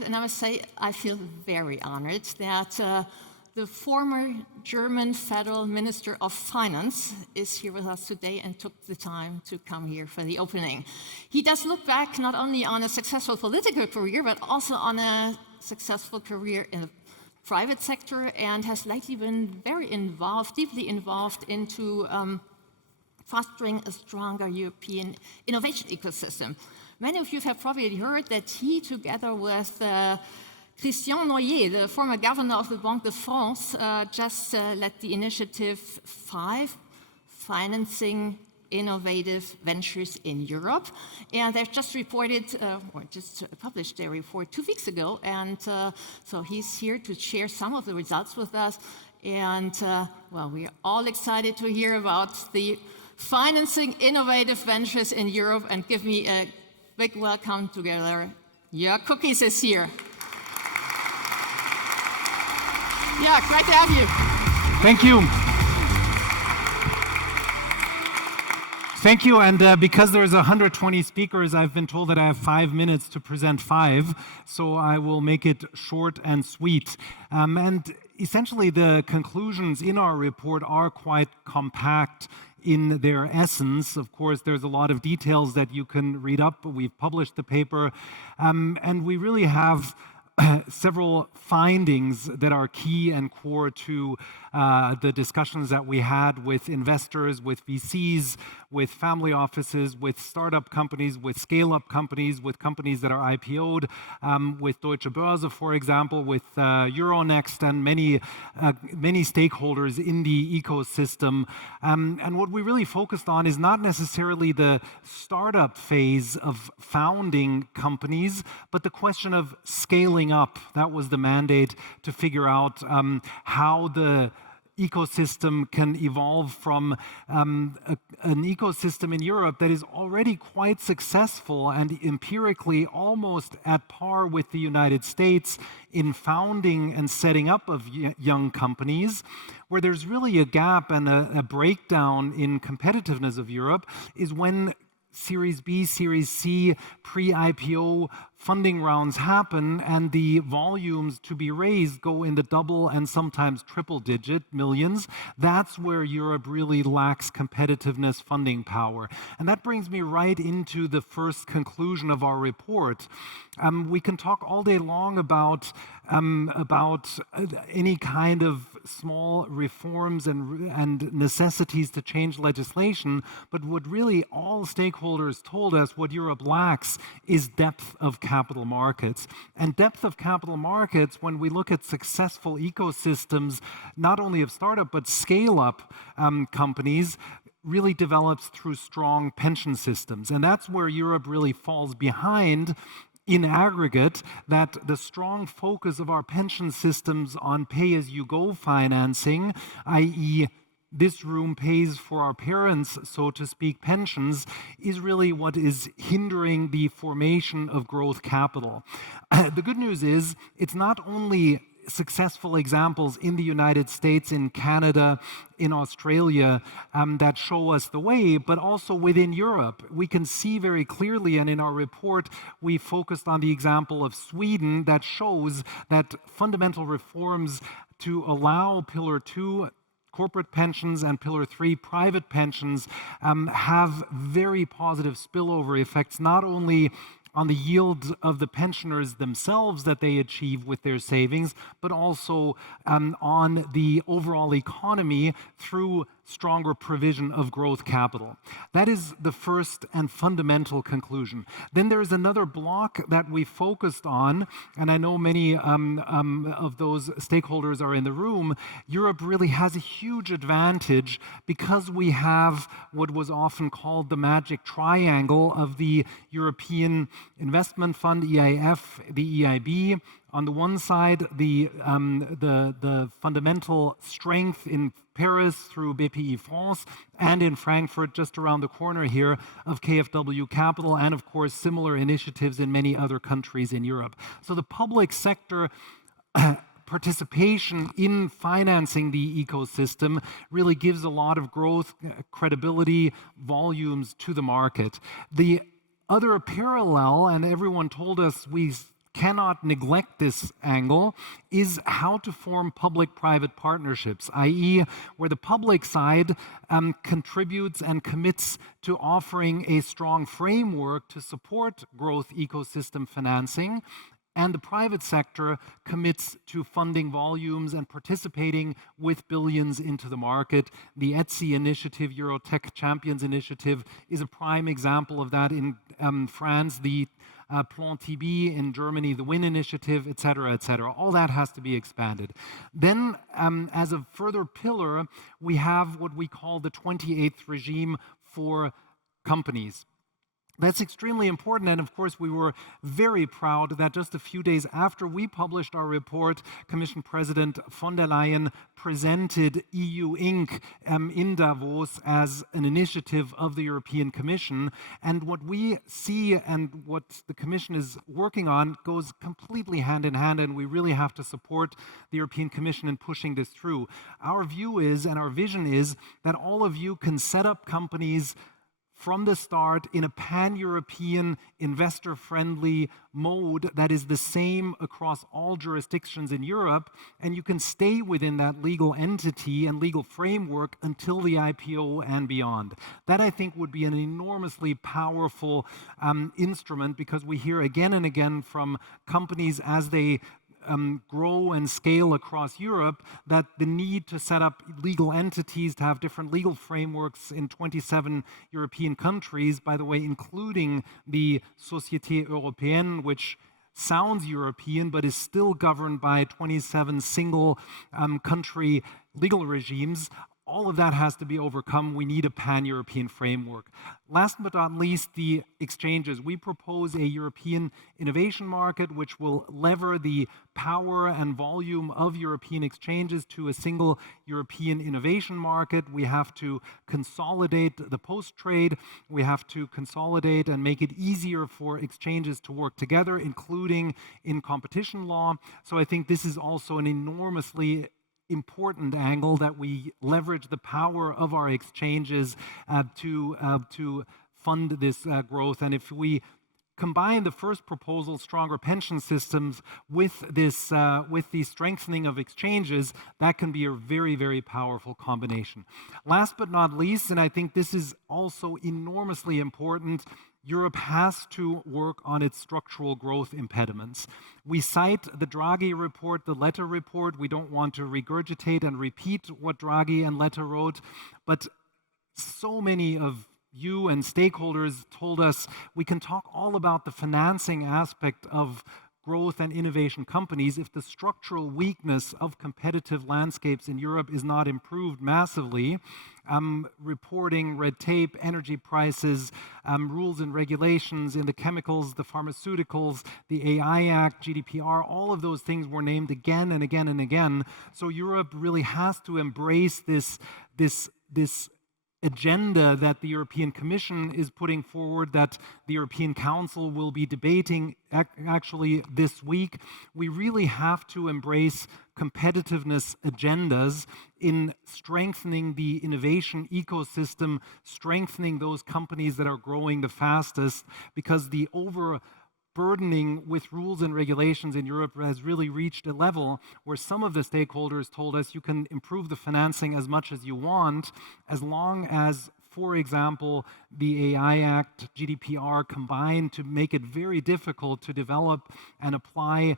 started, and I must say I feel very honored that the former German Federal Minister of Finance is here with us today and took the time to come here for the opening. He does look back not only on a successful political career, but also on a successful career in the private sector, and has lately been very involved, deeply involved into fostering a stronger European innovation ecosystem. Many of you have probably heard that he, together with Christian Noyer, the former governor of the Banque de France, just led the initiative 5, Financing Innovative Ventures in Europe. And they've just reported, or just published their report 2 weeks ago. And so he's here to share some of the results with us. And well, we're all excited to hear about the Financing Innovative Ventures in Europe. And give me a big welcome together. Jörg Kukies is here. Yeah, great to have you. Thank you. Thank you, and because there's 120 speakers, I've been told that I have 5 minutes to present 5, so I will make it short and sweet. And essentially the conclusions in our report are quite compact in their essence. Of course, there's a lot of details that you can read up. We've published the paper, and we really have several findings that are key and core to the discussions that we had with investors, with VCs, with family offices, with startup companies, with scale-up companies, with companies that are IPO'd, with Deutsche Börse, for example, with Euronext, and many stakeholders in the ecosystem. And what we really focused on is not necessarily the startup phase of founding companies, but the question of scaling up. That was the mandate, to figure out how the ecosystem can evolve from an ecosystem in Europe that is already quite successful and empirically almost at par with the United States in founding and setting up of young companies. Where there's really a gap and a breakdown in competitiveness of Europe is when Series B, Series C, pre-IPO funding rounds happen and the volumes to be raised go in the double and sometimes triple-digit millions. That's where Europe really lacks competitiveness, funding power. And that brings me right into the first conclusion of our report. We can talk all day long about any kind of small reforms and necessities to change legislation, but what really all stakeholders told us what Europe lacks is depth of capital markets. And depth of capital markets, when we look at successful ecosystems, not only of startup but scale-up companies, really develops through strong pension systems. And that's where Europe really falls behind in aggregate, that the strong focus of our pension systems on pay-as-you-go financing, i.e. this room pays for our parents, so to speak, pensions, is really what is hindering the formation of growth capital. The good news is it's not only successful examples in the United States, in Canada, in Australia that show us the way, but also within Europe. We can see very clearly, and in our report, we focused on the example of Sweden that shows that fundamental reforms to allow Pillar 2 corporate pensions and Pillar 3 private pensions have very positive spillover effects, not only on the yield of the pensioners themselves that they achieve with their savings, but also on the overall economy through stronger provision of growth capital. That is the first and fundamental conclusion. Then there's another block that we focused on, and I know many of those stakeholders are in the room. Europe really has a huge advantage because we have what was often called the magic triangle of the European Investment Fund, EIF, the EIB. On the one side, the fundamental strength in Paris through BPI France, and in Frankfurt, just around the corner here, of KfW Capital, and of course similar initiatives in many other countries in Europe. So the public sector participation in financing the ecosystem really gives a lot of growth, credibility, volumes to the market. The other parallel, and everyone told us we cannot neglect this angle is how to form public-private partnerships, i.e. where the public side contributes and commits to offering a strong framework to support growth ecosystem financing, and the private sector commits to funding volumes and participating with billions into the market. The ETSI initiative, Eurotech Champions Initiative, is a prime example of that in France. The Plan TB in Germany, the WIN initiative, et cetera, et cetera. All that has to be expanded. Then, as a further pillar, we have what we call the 28th regime for companies. That's extremely important, and of course we were very proud that just a few days after we published our report, Commission President von der Leyen presented EU Inc. In Davos as an initiative of the European Commission. And what we see and what the Commission is working on goes completely hand in hand, and we really have to support the European Commission in pushing this through. Our view is, and our vision is, that all of you can set up companies from the start in a pan-European, investor-friendly mode that is the same across all jurisdictions in Europe, and you can stay within that legal entity and legal framework until the IPO and beyond. That, I think, would be an enormously powerful instrument, because we hear again and again from companies as they grow and scale across Europe that the need to set up legal entities, to have different legal frameworks in 27 European countries, by the way, including the Société Européenne, which sounds European but is still governed by 27 single country legal regimes. All of that has to be overcome. We need a pan-European framework. Last but not least, the exchanges. We propose a European innovation market which will lever the power and volume of European exchanges to a single European innovation market. We have to consolidate the post-trade. We have to consolidate and make it easier for exchanges to work together, including in competition law. So I think this is also an enormously important angle, that we leverage the power of our exchanges to fund this growth. And if we combine the first proposal, stronger pension systems, with this, with the strengthening of exchanges, that can be a very, very powerful combination. Last but not least, and I think this is also enormously important, Europe has to work on its structural growth impediments. We cite the Draghi report, the Letta report. We don't want to regurgitate and repeat what Draghi and Letta wrote, but so many of you and stakeholders told us we can talk all about the financing aspect of growth and innovation companies. If the structural weakness of competitive landscapes in Europe is not improved massively, reporting, red tape, energy prices, rules and regulations in the chemicals, the pharmaceuticals, the AI Act, GDPR, all of those things were named again and again and again. So Europe really has to embrace this agenda that the European Commission is putting forward, that the European Council will be debating actually this week. We really have to embrace competitiveness agendas in strengthening the innovation ecosystem, strengthening those companies that are growing the fastest, because the overburdening with rules and regulations in Europe has really reached a level where some of the stakeholders told us you can improve the financing as much as you want, as long as, for example, the AI Act, GDPR combined to make it very difficult to develop and apply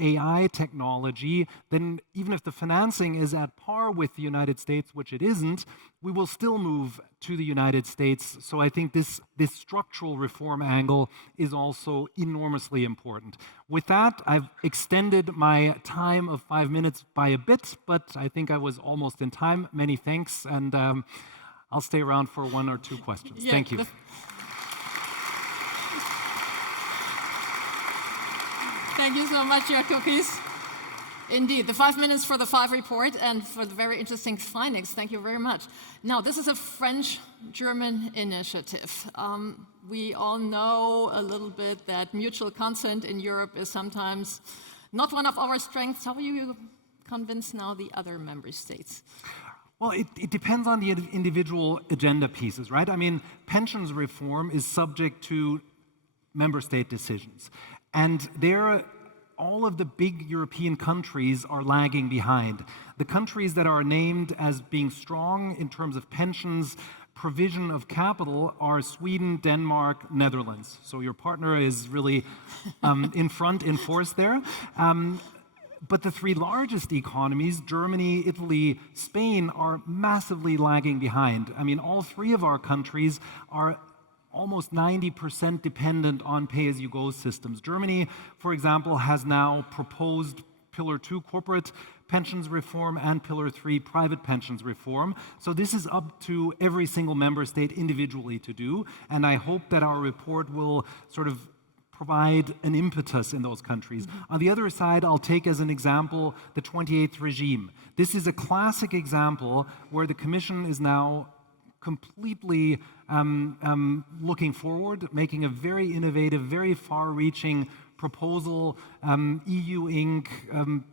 AI technology. Then even if the financing is at par with the United States, which it isn't, we will still move to the United States. So I think this structural reform angle is also enormously important. With that, I've extended my time of 5 minutes by a bit, but I think I was almost in time. Many thanks, and I'll stay around for 1 or 2 questions. Yeah, thank you. Thank you so much, Jörg Kukies. Indeed, the 5 minutes for the 5 report and for the very interesting findings. Thank you very much. Now, this is a French-German initiative. We all know a little bit that mutual consent in Europe is sometimes not one of our strengths. How will you convince now the other member states? Well, it depends on the individual agenda pieces, right? I mean, pensions reform is subject to member state decisions. And there, all of the big European countries are lagging behind. The countries that are named as being strong in terms of pensions, provision of capital are Sweden, Denmark, Netherlands. So your partner is really in front, in force there. But the three largest economies, Germany, Italy, Spain, are massively lagging behind. I mean, all three of our countries are almost 90% dependent on pay-as-you-go systems. Germany, for example, has now proposed Pillar 2 corporate pensions reform and Pillar 3 private pensions reform. So this is up to every single member state individually to do, and I hope that our report will sort of provide an impetus in those countries. On the other side, I'll take as an example the 28th regime. This is a classic example where the Commission is now completely looking forward, making a very innovative, very far-reaching proposal. EU Inc.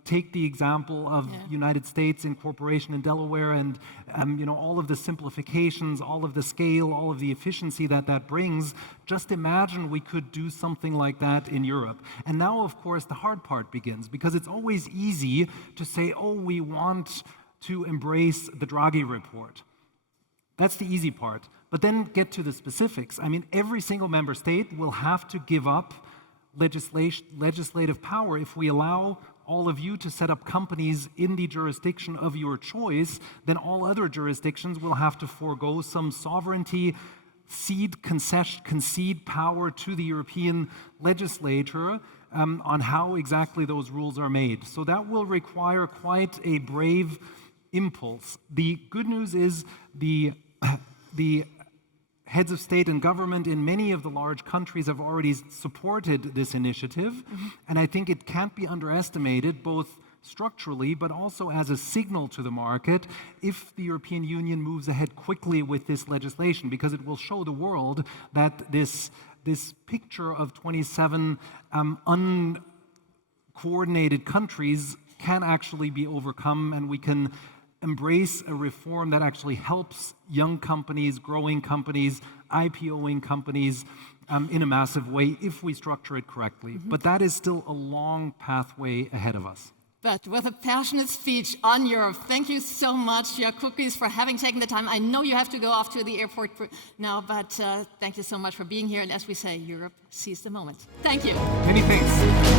Take the example of United States incorporation in Delaware, and all of the simplifications, all of the scale, all of the efficiency that brings. Just imagine we could do something like that in Europe. And now, of course, the hard part begins, because it's always easy to say, oh, we want to embrace the Draghi report. That's the easy part. But then get to the specifics. I mean, every single member state will have to give up legislative power. If we allow all of you to set up companies in the jurisdiction of your choice, then all other jurisdictions will have to forego some sovereignty, concede power to the European legislature on how exactly those rules are made. So that will require quite a brave impulse. The good news is the heads of state and government in many of the large countries have already supported this initiative, and I think it can't be underestimated, both structurally but also as a signal to the market, if the European Union moves ahead quickly with this legislation, because it will show the world that this picture of 27 uncoordinated countries can actually be overcome, and we can embrace a reform that actually helps young companies, growing companies, IPOing companies in a massive way if we structure it correctly. But that is still a long pathway ahead of us. But with a passionate speech on Europe, thank you so much, Jörg Kukies, for having taken the time. I know you have to go off to the airport now, but thank you so much for being here. And as we say, Europe, seize the moment. Thank you. Many thanks.